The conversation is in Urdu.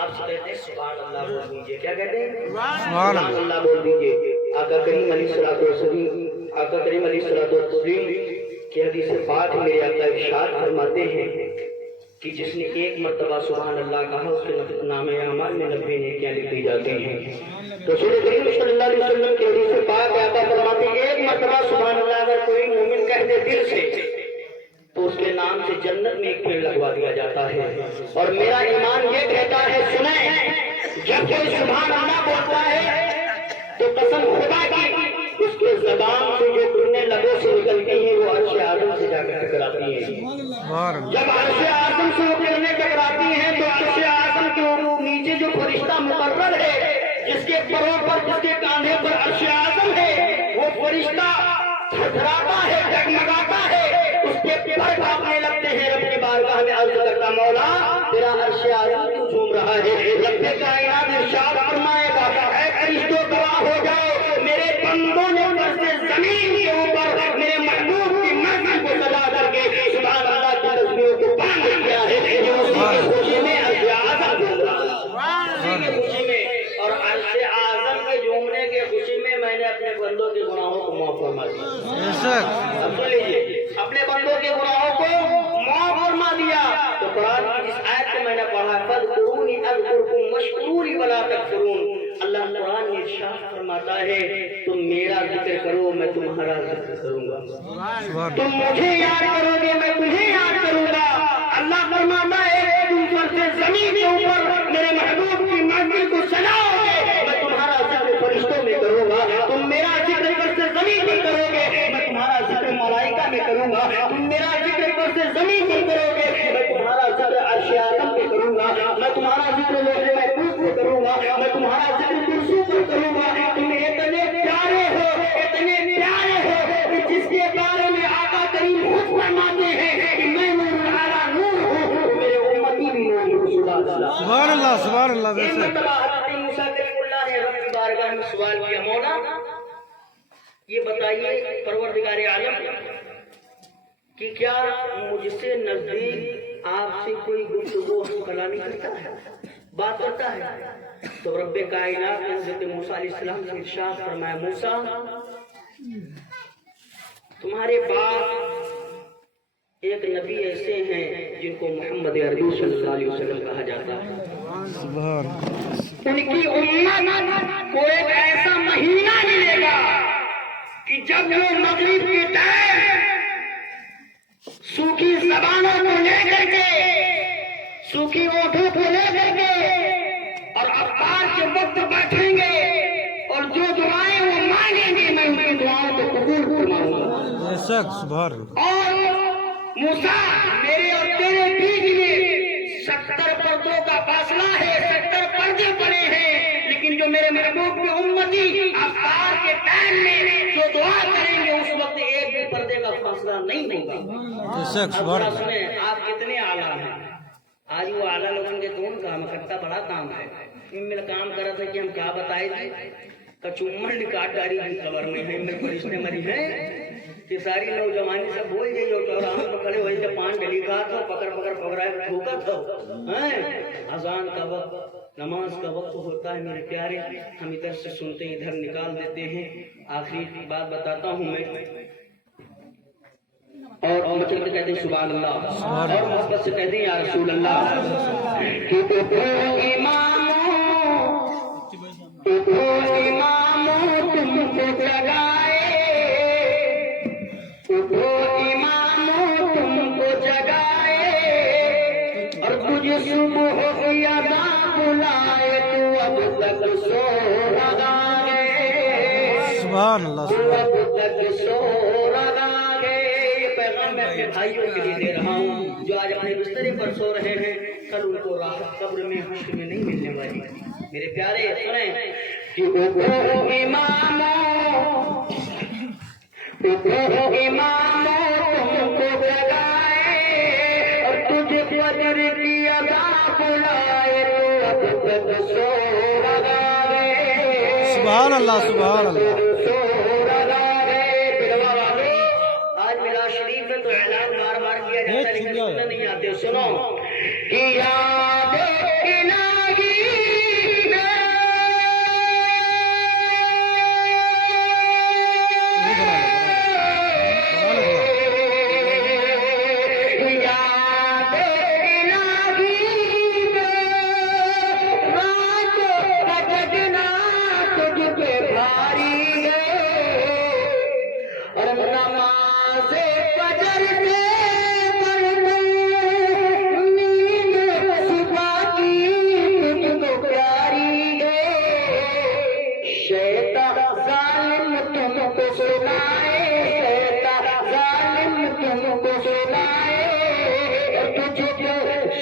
آپ سے کہتے ہیں سبحان اللہ بول دیجئے. کیا کہتے ہیں؟ سبحان اللہ بول دیجئے. آقا کریم علیہ الصلوۃ والتسلیم کی حدیث پاک میرے آقا ارشاد فرماتے ہیں کہ جس نے ایک مرتبہ سبحان اللہ کہا اس کے نام اعمال میں 90 نیکیاں لکھی جاتی ہیں. رسول کریم صلی اللہ علیہ وسلم کی حدیث پاک آقا فرماتے ہیں ایک مرتبہ سبحان اللہ اگر کوئی مومن کہہ دے دل سے تو اس کے نام سے جنت میں ایک پیڑ لگوا دیا جاتا ہے. اور میرا ایمان یہ کہتا ہے سنیں جب کوئی سبحان اللہ بولتا ہے تو قسم خدا کی اس کے زبان سے جو ترنے لبوں سے نکلتی ہیں وہ عرش اعظم سے جا کر ٹکراتی ہیں. جب عرش اعظم سے وہ کرنے ٹکراتی ہیں تو عرش اعظم کے نیچے جو فرشتہ مقرر ہے جس کے پروں پر جس کے کاندھے پر عرش اعظم ہے وہ فرشتہ تھرتھراتا ہے ڈگمگاتا ہے اس کے پر کانپنے لگتے ہیں. رب کی بارگاہ میں عرض کرتا مولا تیرا عرش اعظم کیوں جھوم رہا ہے؟ رب کائنات ارشاد فرمائے گا اے فرشتوں گواہ ہو جاؤ میرے بندوں نے فرش زمین کے اوپر میرے محبوب کی مرضی کو سجا کر کے سبحان اللہ کی تسبیح کو باندھ کیا ہے. جو اسی کی خوشی میں عرش اعظم جھوم رہا ہے اسی کی خوشی میں. اور عرش اعظم کے جھومنے کی خوشی میں میں نے اپنے بندوں کے گناہوں کو معاف فرما دیا. اب سن لیجیے اپنے بندوں کے گناہوں کو معاف فرما دیا. تو قرآن کی جس آیت کو میں نے پڑھا فاذکرونی اذکرکم واشکرونی ولا تکفرون. اللہ قرآن میں ارشاد فرماتا ہے تم میرا ذکر کرو میں تمہارا ذکر کروں گا. تم مجھے یاد کرو گے میں تمہیں یاد کروں گا. اللہ فرماتا ہے تم پر سے زمین کے اوپر میرے محبوب کی منزل کو سجاؤ گے میں تمہارا ذکر فرشتوں میں کروں گا. تم میرا ذکر پر سے زمین میں کرو گے میں تمہارا ذکر ملائکہ میں کروں گا. تم میرا ذکر پر سے زمین میں کرو گے میں تمہارا ذکر عرش اعظم پہ کروں گا. میں تمہارا ذکر لوح محفوظ پہ کروں گا. میں تمہارا ذکر کرسی پر کروں گا. تم اتنے پیارے ہو کہ جس کے بارے میں آقا کریم خود فرماتے ہیں کہ میں نور اعلیٰ نور ہوں میرے امتی بھی نور ہوں. سبحان اللہ سبحان اللہ. ایک مرتبہ حضرت موسیٰ کلیم اللہ نے رب کی بارگاہ میں سوال کیا مولا یہ بتائیے پروردگار عالم کہ کیا مجھ سے نزدیک آپ سے کوئی گفتگو کلامی کرتا ہے بات کرتا ہے؟ تو رب کائنات نے حضرت موسیٰ علیہ السلام سے ارشاد فرمایا موسیٰ تمہارے باپ ایک نبی ایسے ہیں جن کو محمد عربی صلی اللہ علیہ وسلم کہا جاتا ہے. ان کی امت کو ایک ایسا مہینہ ملے گا کہ جب وہ مغرب کے ٹائم سوکھی زبانوں کو لے کر کے سوکھی اونٹوں کو لے کر کے اور افطار کے وقت بیٹھیں گے اور جو دعائیں وہ مانگیں گے میں ان کی دعاؤں کو قبول فرماؤں گا. اور موسیٰ میرے اور تیرے بیچ میں 70 پردوں کا فاصلہ ہے 70 پردے پڑے ہیں لیکن جو میرے محبوب کے امتی افطار کے ٹائم میں جو دعا کریں گے اس وقت ایک بھی پردے کا فاصلہ نہیں ہوگا. اب سنیں آپ کتنے اعلیٰ ہیں. آج وہ اعلیٰ لوگوں کے کون کام کرتا بڑا کام ہے. میں کام کر رہا تھا کہ ہم کیا بتائے تھے کچومر نکاٹ ڈاری کی خبر میں ہے میرے فرشتے مری ہے کہ ساری نوجوانی سے بول جائیے چوراہوں پہ کھڑے ہوئے جب پان ڈلی کھا تھا پکڑ پکڑائے ٹھوکا تھا. اذان کا وقت نماز کا وقت ہوتا ہے میرے پیارے ہم ادھر سے سنتے ہیں ادھر نکال دیتے ہیں. آخری بات بتاتا ہوں میں اور مچلتے کہتے ہیں سبحان اللہ اور محبت سے کہتے ہیں یا رسول اللہ تم کو جگائے اور تجھے صبح کی اذان بلائے تو اب تک سو رہا ہے. سبحان اللہ اب تک سو رہا ہے. پیغام میں اپنے بھائیوں کے لیے دے رہا ہوں جو آج اپنے بسترے پر سو رہے ہیں کل ان کو راحت قبر میں حشر میں نہیں ملنے والی. میرے پیارے سنیں کہ اماموں تم کو جگائے اور تجھے فجر کی اذان بلائے تو اب تک سو رہا ہے. سبحان اللہ سبحان اللہ. آج میرا شریف ہے تو اعلان بار بار کیا جاتا ہے لیکن سننے نہیں آتے. سنو کہ یاد الہی